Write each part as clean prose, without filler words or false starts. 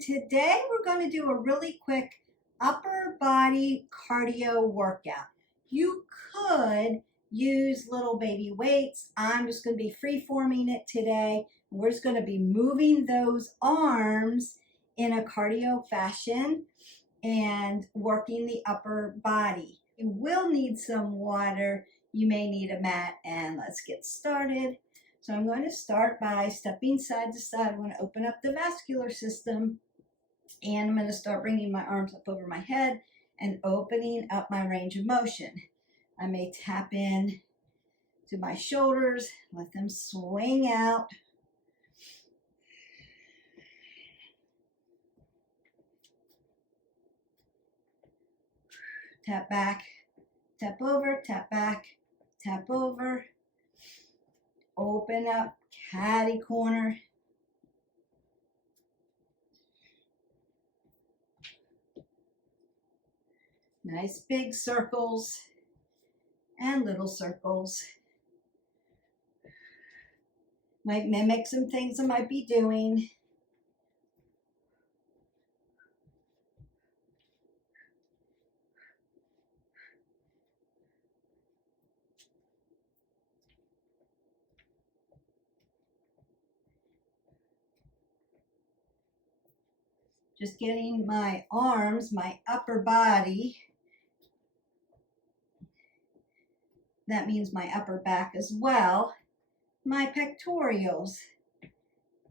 and today we're going to do a really quick upper body cardio workout. You could use little baby weights. I'm just going to be free forming it today. We're just going to be moving those arms in a cardio fashion and working the upper body. You will need some water. You may need a mat, and let's get started. So I'm going to start by stepping side to side. I want to open up the vascular system, and I'm going to start bringing my arms up over my head and opening up my range of motion. I may tap in to my shoulders, let them swing out. Tap back, tap over, tap back, tap over. Open up, catty corner. Nice big circles and little circles. Might mimic some things I might be doing. Just getting my arms, my upper body. That means my upper back as well. My pectorals,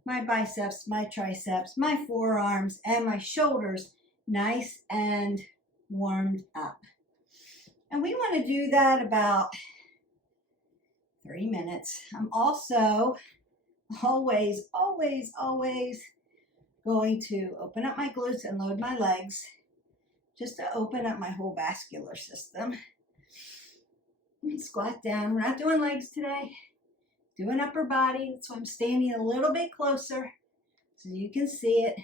my biceps, my triceps, my forearms, and my shoulders nice and warmed up. And we want to do that about 3 minutes. I'm also always going to open up my glutes and load my legs just to open up my whole vascular system. And squat down. We're not doing legs today. Doing upper body. So I'm standing a little bit closer so you can see it.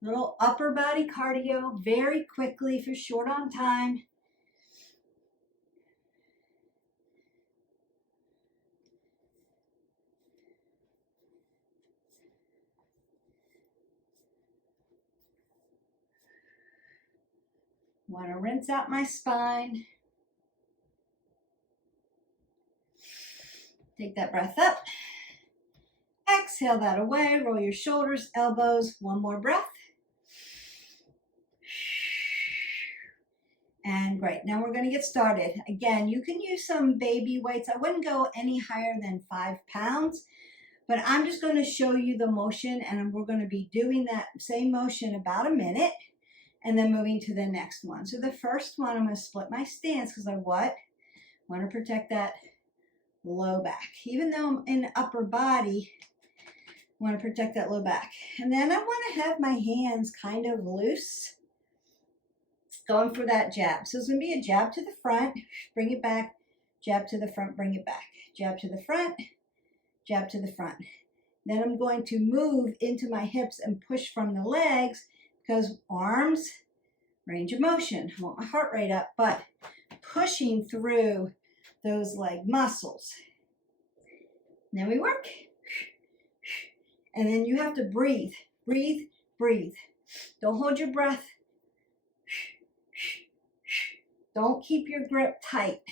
Little upper body cardio very quickly if you're short on time. Want to rinse out my spine. Take that breath up. Exhale that away. Roll your shoulders, elbows. One more breath. And great. Now we're going to get started. Again, you can use some baby weights. I wouldn't go any higher than 5 pounds, but I'm just going to show you the motion, and we're going to be doing that same motion about a minute and then moving to the next one. So the first one, I'm going to split my stance because I want to protect that low back. Even though I'm in upper body, I want to protect that low back. And then I want to have my hands kind of loose, going for that jab. So it's going to be a jab to the front, bring it back, jab to the front, bring it back, jab to the front, jab to the front. Then I'm going to move into my hips and push from the legs because arms, range of motion. I want my heart rate up, but pushing through those leg muscles. And then we work. And then you have to breathe, breathe, breathe. Don't hold your breath. Don't keep your grip tight.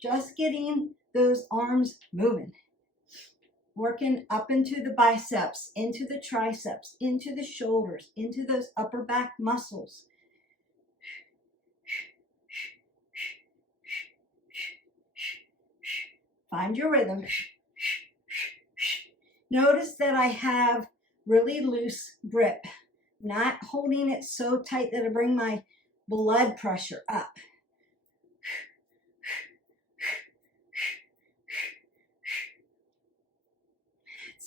Just getting those arms moving. Working up into the biceps, into the triceps, into the shoulders, into those upper back muscles. Find your rhythm. Notice that I have really loose grip, not holding it so tight that I bring my blood pressure up.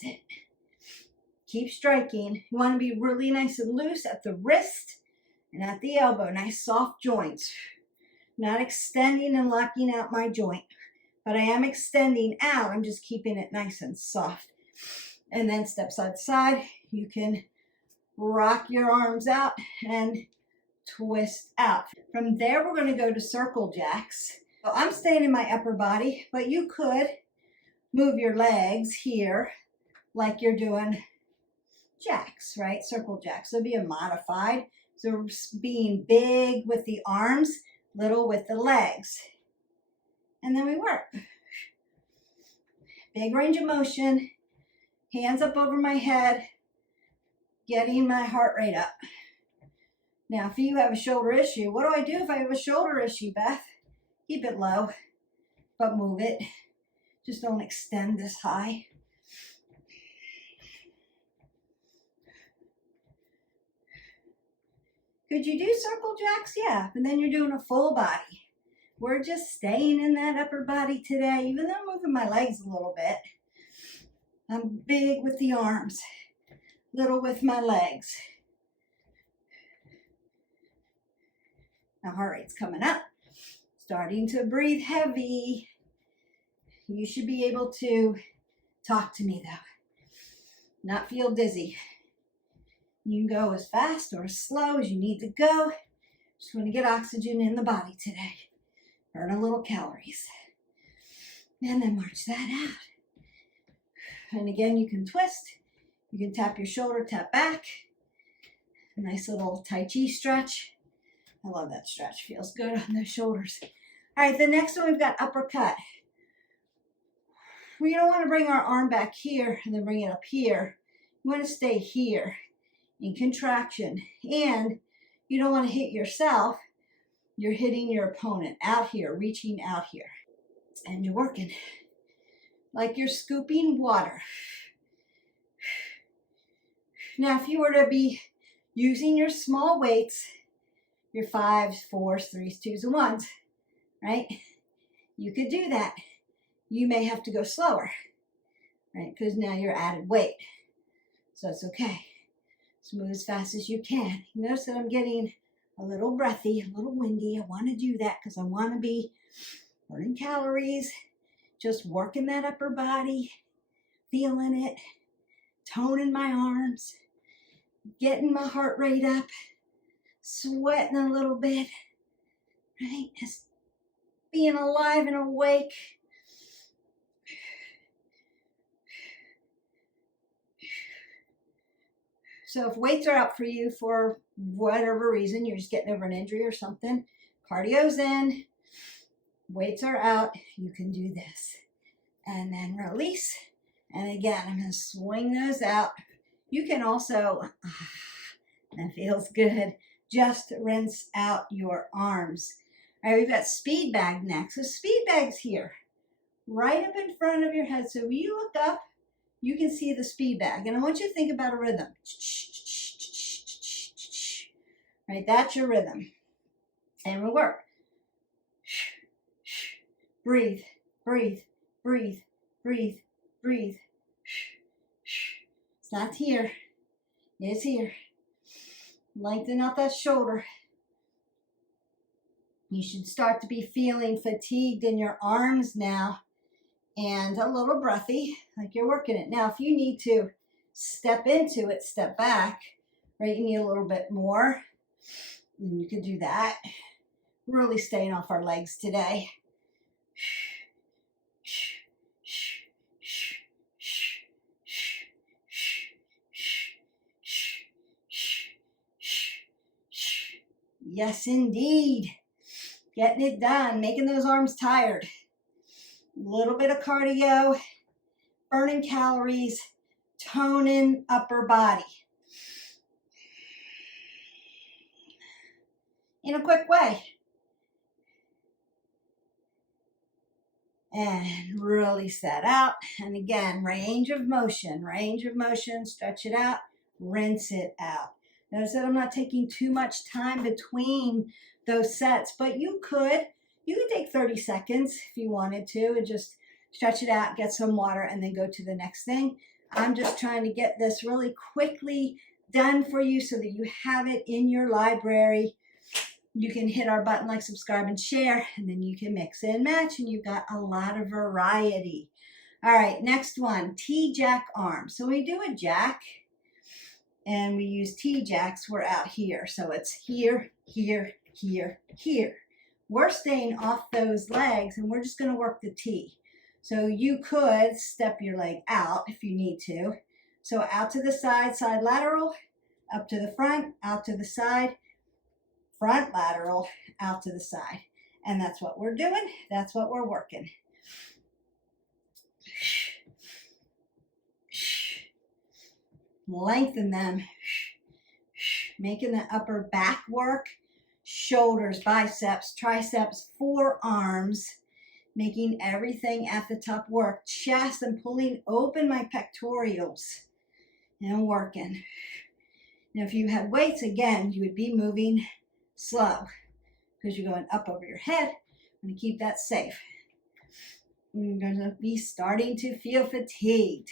That's it. Keep striking. You want to be really nice and loose at the wrist and at the elbow. Nice soft joints. Not extending and locking out my joint, but I am extending out. I'm just keeping it nice and soft. And then step side to side. You can rock your arms out and twist out. From there, we're going to go to circle jacks. So I'm staying in my upper body, but you could move your legs here like you're doing jacks, right? Circle jacks. So be a modified. So being big with the arms, little with the legs. And then we work. Big range of motion, hands up over my head, getting my heart rate up. Now, if you have a shoulder issue, what do I do if I have a shoulder issue, Beth? Keep it low, but move it. Just don't extend this high. Could you do circle jacks? Yeah, but then you're doing a full body. We're just staying in that upper body today, even though I'm moving my legs a little bit. I'm big with the arms, little with my legs. Now heart rate's coming up, starting to breathe heavy. You should be able to talk to me though, not feel dizzy. You can go as fast or as slow as you need to go. Just want to get oxygen in the body today. Burn a little calories. And then march that out. And again, you can twist. You can tap your shoulder, tap back. A nice little Tai Chi stretch. I love that stretch. Feels good on the shoulders. All right, the next one we've got uppercut. We don't want to bring our arm back here and then bring it up here. You want to stay here in contraction. And you don't want to hit yourself. You're hitting your opponent out here, reaching out here. And you're working like you're scooping water. Now, if you were to be using your small weights, your 5s, 4s, 3s, 2s, and 1s, right? You could do that. You may have to go slower, right? Because now you're added weight. So it's okay. Just move as fast as you can. Notice that I'm getting a little breathy, a little windy. I want to do that because I want to be burning calories, just working that upper body, feeling it, toning my arms, getting my heart rate up, sweating a little bit, right? Just being alive and awake. So if weights are out for you for whatever reason, you're just getting over an injury or something, cardio's in, weights are out, you can do this. And then release. And again, I'm going to swing those out. You can also, that feels good, just rinse out your arms. All right, we've got speed bag next. So speed bag's here, right up in front of your head. So when you look up, you can see the speed bag. And I want you to think about a rhythm. Right, that's your rhythm. And we work. Breathe, breathe, breathe, breathe, breathe. It's not here. It's here. Lengthen out that shoulder. You should start to be feeling fatigued in your arms now and a little breathy, like you're working it. Now, if you need to step into it, step back, right? You need a little bit more. And you can do that. Really staying off our legs today. Yes, indeed. Getting it done, making those arms tired. A little bit of cardio, burning calories, toning upper body. In a quick way. And release that out. And again, range of motion, stretch it out, rinse it out. Notice that I'm not taking too much time between those sets, but you could take 30 seconds if you wanted to and just stretch it out, get some water, and then go to the next thing. I'm just trying to get this really quickly done for you so that you have it in your library. You can hit our button like, subscribe, and share, and then you can mix and match, and you've got a lot of variety. All right, next one, T-jack arm. So we do a jack, and we use T-jacks, we're out here. So it's here, here, here, here. We're staying off those legs, and we're just going to work the T. So you could step your leg out if you need to. So out to the side, side lateral, up to the front, out to the side, front lateral, out to the side. And that's what we're doing. That's what we're working. Lengthen them. Making the upper back work. Shoulders, biceps, triceps, forearms. Making everything at the top work. Chest and pulling open my pectorials. And working. Now if you had weights, again, you would be moving slow because you're going up over your head. I'm going to keep that safe. You're going to be starting to feel fatigued.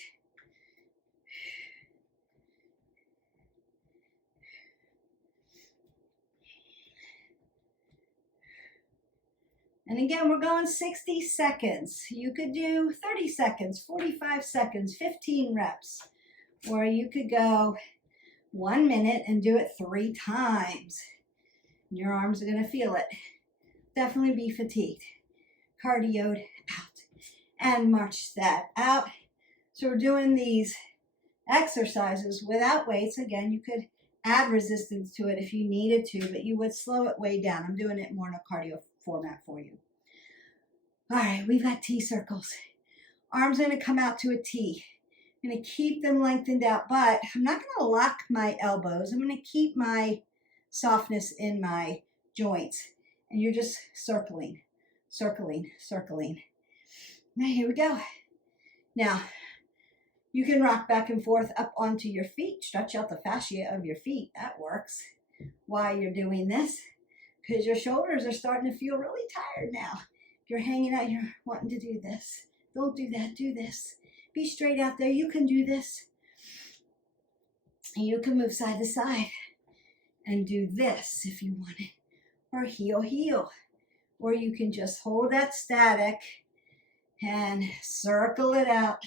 And again, we're going 60 seconds. You could do 30 seconds, 45 seconds, 15 reps. Or you could go 1 minute and do it 3 times. Your arms are going to feel it. Definitely be fatigued. Cardioed out. And march that out. So we're doing these exercises without weights. Again, you could add resistance to it if you needed to, but you would slow it way down. I'm doing it more in a cardio format for you. All right, we've got T circles. Arms are going to come out to a T. I'm going to keep them lengthened out, but I'm not going to lock my elbows. I'm going to keep my softness in my joints. And you're just circling, circling, circling. Now, here we go. Now, you can rock back and forth up onto your feet. Stretch out the fascia of your feet. That works while you're doing this because your shoulders are starting to feel really tired now. If you're hanging out, you're wanting to do this. Don't do that. Do this. Be straight out there. You can do this. And you can move side to side and do this if you want it. Or heel, heel. Or you can just hold that static and circle it out.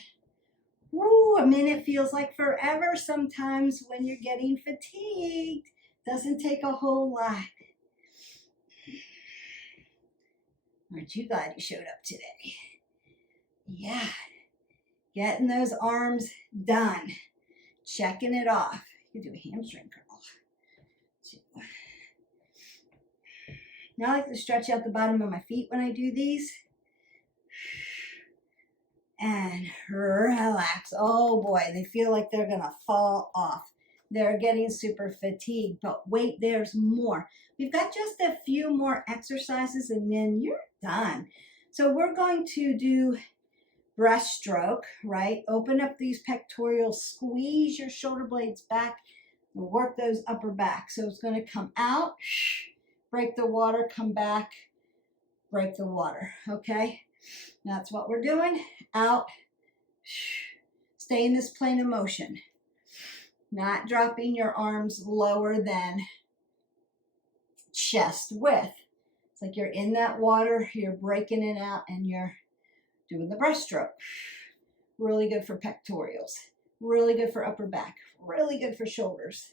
Woo, a minute feels like forever sometimes when you're getting fatigued. Doesn't take a whole lot. Aren't you glad you showed up today? Yeah. Getting those arms done. Checking it off. You can do a hamstring curl. 2. Now I like to stretch out the bottom of my feet when I do these. And relax. Oh boy, they feel like they're going to fall off. They're getting super fatigued, but wait, there's more. We've got just a few more exercises and then you're done. So we're going to do breaststroke, right? Open up these pectorals, squeeze your shoulder blades back, and work those upper back. So it's going to come out, break the water, come back, break the water, okay? That's what we're doing. Out, stay in this plane of motion. Not dropping your arms lower than chest width. It's like you're in that water, you're breaking it out, and you're doing the breaststroke. Really good for pectorals. Really good for upper back. Really good for shoulders.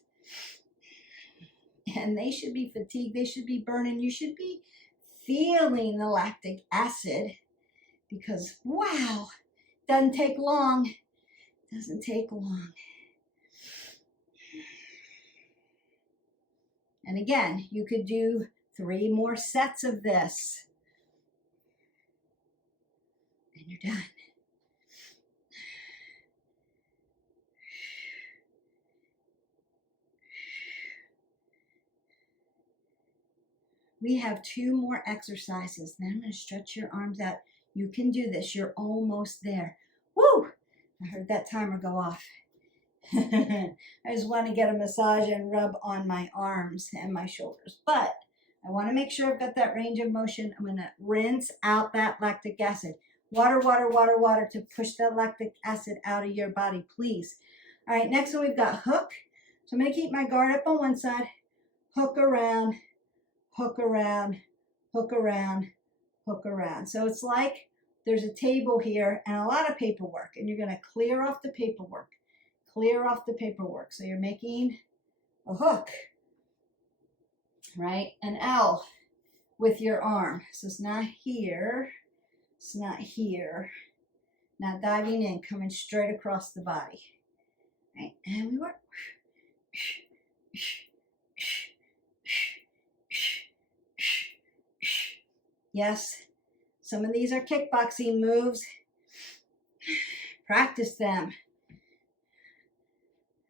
And they should be fatigued. They should be burning. You should be feeling the lactic acid because, wow, doesn't take long. Doesn't take long. And again, you could do 3 more sets of this. And you're done. We have 2 more exercises. Then I'm going to stretch your arms out. You can do this. You're almost there. Woo! I heard that timer go off. I just want to get a massage and rub on my arms and my shoulders. But I want to make sure I've got that range of motion. I'm going to rinse out that lactic acid. Water, water, water, water to push that lactic acid out of your body, please. All right, next one we've got hook. So I'm going to keep my guard up on one side. Hook around, hook around, hook around, hook around. So it's like there's a table here and a lot of paperwork. And you're going to clear off the paperwork. Clear off the paperwork. So you're making a hook, right? An L with your arm. So it's not here. It's not here. Not diving in, coming straight across the body. Right, and we work. Yes, some of these are kickboxing moves. Practice them.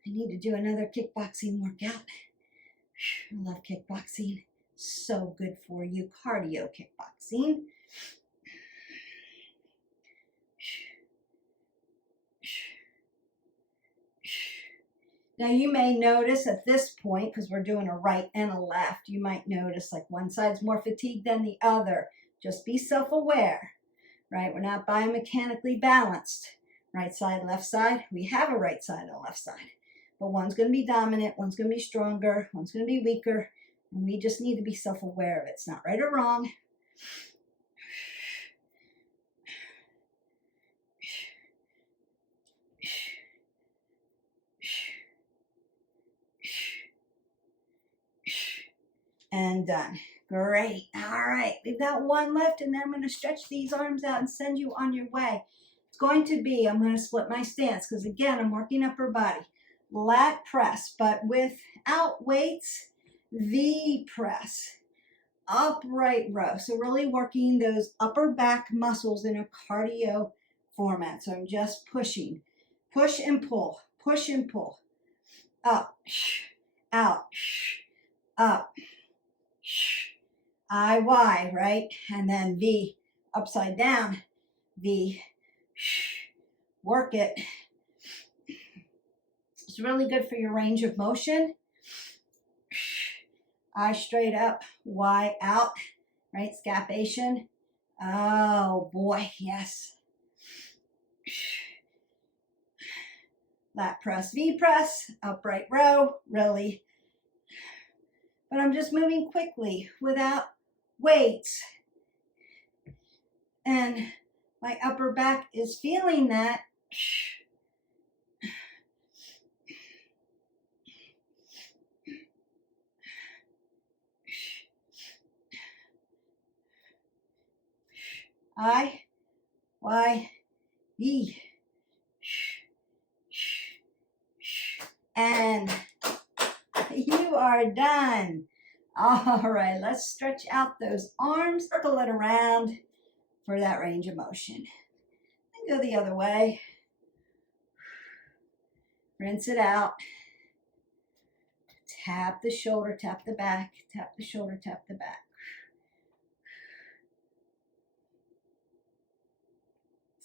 I need to do another kickboxing workout. I love kickboxing. So good for you. Cardio kickboxing. Now you may notice at this point, because we're doing a right and a left, you might notice like one side's more fatigued than the other. Just be self-aware, right? We're not biomechanically balanced. Right side, left side. We have a right side and a left side. But one's going to be dominant, one's going to be stronger, one's going to be weaker. And we just need to be self-aware of it. It's not right or wrong. And done. Great. All right. We've got one left, and then I'm going to stretch these arms out and send you on your way. It's going to be, I'm going to split my stance because, again, I'm working upper body. Lat press, but without weights, V press. Upright row. So really working those upper back muscles in a cardio format. So I'm just pushing. Push and pull. Push and pull. Up. Out. Up. IY, right? And then V, upside down, V, work it. It's really good for your range of motion. I straight up, Y out, right? Scapation. Oh boy, yes. Lat press, V press, upright row, really. But I'm just moving quickly without weights. And my upper back is feeling that. I, Y, E. And you are done. All right, let's stretch out those arms, circle it around for that range of motion. And go the other way. Rinse it out. Tap the shoulder, tap the back, tap the shoulder, tap the back.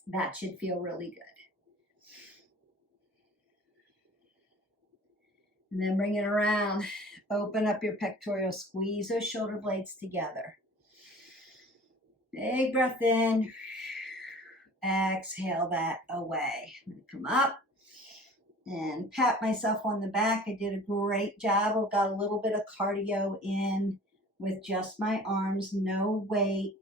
That should feel really good. And then bring it around. Open up your pectoral, squeeze those shoulder blades together. Big breath in. Exhale that away. Come up and pat myself on the back. I did a great job. I've got a little bit of cardio in with just my arms, no weight.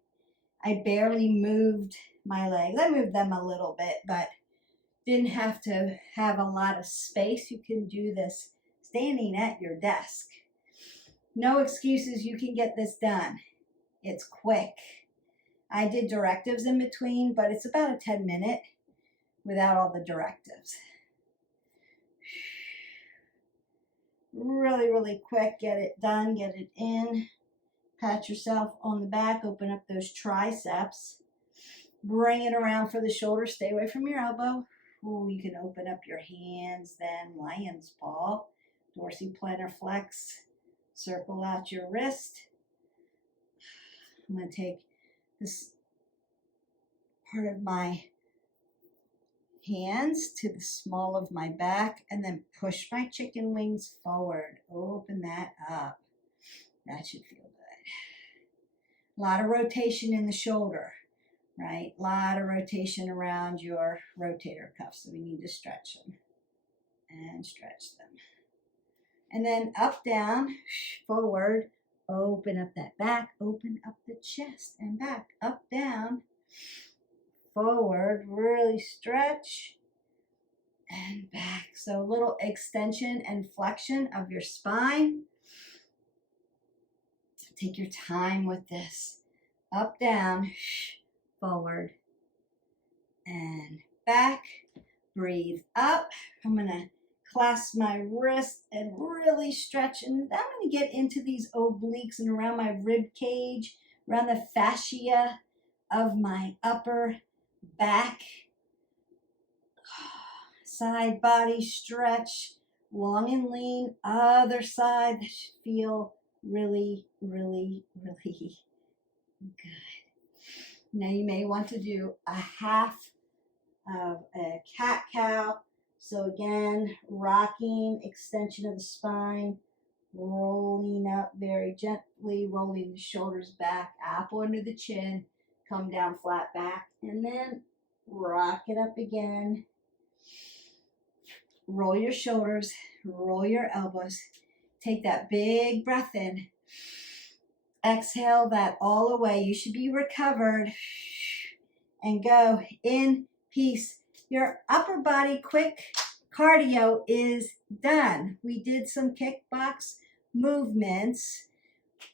I barely moved my legs. I moved them a little bit, but didn't have to have a lot of space. You can do this standing at your desk. No excuses, you can get this done. It's quick. I did directives in between, but it's about a 10-minute without all the directives. Really, really quick. Get it done, get it in. Pat yourself on the back, open up those triceps. Bring it around for the shoulder. Stay away from your elbow. Ooh, you can open up your hands, then lion's paw. Dorsiplantar flex. Circle out your wrist. I'm going to take this part of my hands to the small of my back and then push my chicken wings forward. Open that up. That should feel good. A lot of rotation in the shoulder, right? A lot of rotation around your rotator cuffs. So we need to stretch them and stretch them. And then up, down, forward, open up that back, open up the chest and back, up, down, forward, really stretch, and back. So a little extension and flexion of your spine. Take your time with this. Up, down, forward, and back. Breathe up. I'm going to clasp my wrist and really stretch. And then I'm going to get into these obliques and around my rib cage, around the fascia of my upper back. Side body stretch, long and lean. Other side. That should feel really, really, really good. Now you may want to do a half of a cat-cow. So again, rocking, extension of the spine, rolling up very gently, rolling the shoulders back, apple under the chin, come down flat back, and then rock it up again. Roll your shoulders, roll your elbows. Take that big breath in. Exhale that all away. You should be recovered. And go in peace. Your upper body quick cardio is done. We did some kickbox movements,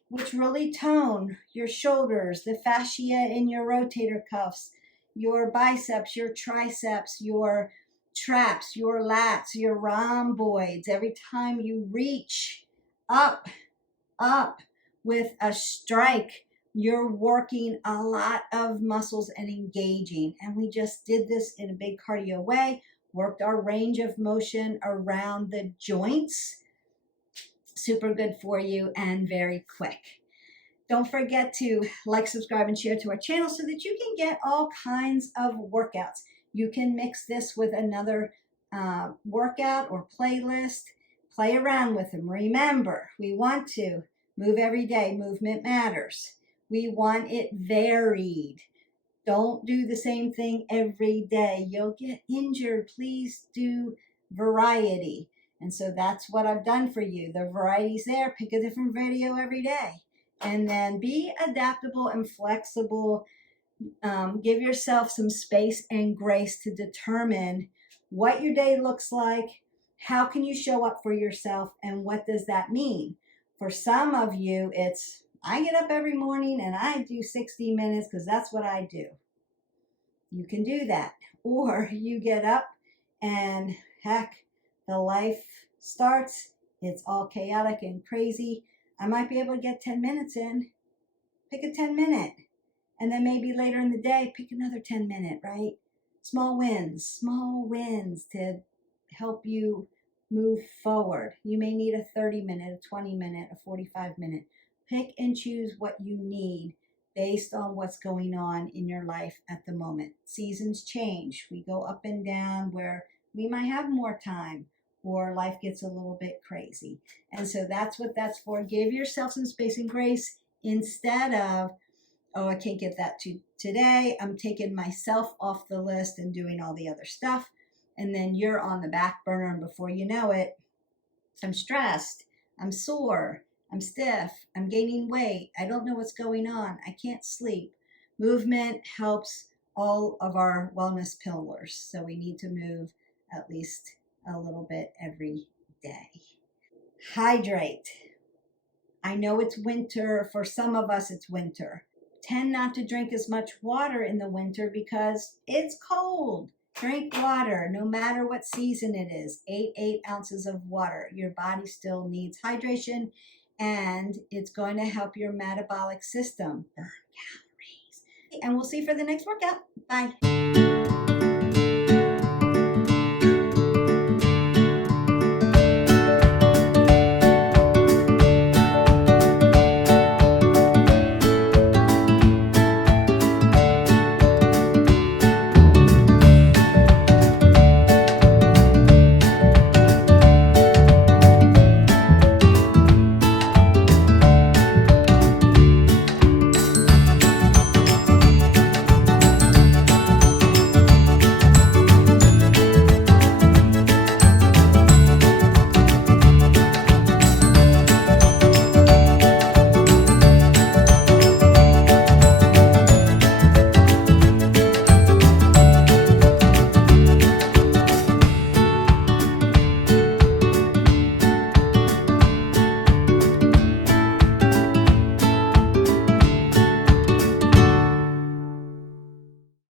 which really tone your shoulders, the fascia in your rotator cuffs, your biceps, your triceps, your traps, your lats, your rhomboids. Every time you reach up with a strike, you're working a lot of muscles and engaging. And we just did this in a big cardio way, worked our range of motion around the joints. Super good for you and very quick. Don't forget to like, subscribe, and share to our channel so that you can get all kinds of workouts. You can mix this with another workout or playlist. Play around with them. Remember, we want to move every day. Movement matters. We want it varied. Don't do the same thing every day. You'll get injured. Please do variety. And so that's what I've done for you. The variety's there. Pick a different video every day. And then be adaptable and flexible. Give yourself some space and grace to determine what your day looks like. How can you show up for yourself? And what does that mean? For some of you, it's, I get up every morning and I do 60 minutes because that's what I do. You can do that. Or you get up and heck, the life starts. It's all chaotic and crazy. I might be able to get 10 minutes in. Pick a 10-minute. And then maybe later in the day, pick another 10-minute, right? Small wins to help you move forward. You may need a 30-minute, a 20-minute, a 45-minute. Pick and choose what you need based on what's going on in your life at the moment. Seasons change. We go up and down where we might have more time or life gets a little bit crazy. And so that's what that's for. Give yourself some space and grace instead of, oh, I can't get that to today. I'm taking myself off the list and doing all the other stuff. And then you're on the back burner, and before you know it, I'm stressed, I'm sore, I'm stiff, I'm gaining weight, I don't know what's going on, I can't sleep. Movement helps all of our wellness pillars, so we need to move at least a little bit every day. Hydrate. I know it's winter. For some of us, it's winter. Tend not to drink as much water in the winter because it's cold. Drink water, no matter what season it is. 8 ounces of water. Your body still needs hydration, and it's going to help your metabolic system burn calories. And we'll see you for the next workout. Bye.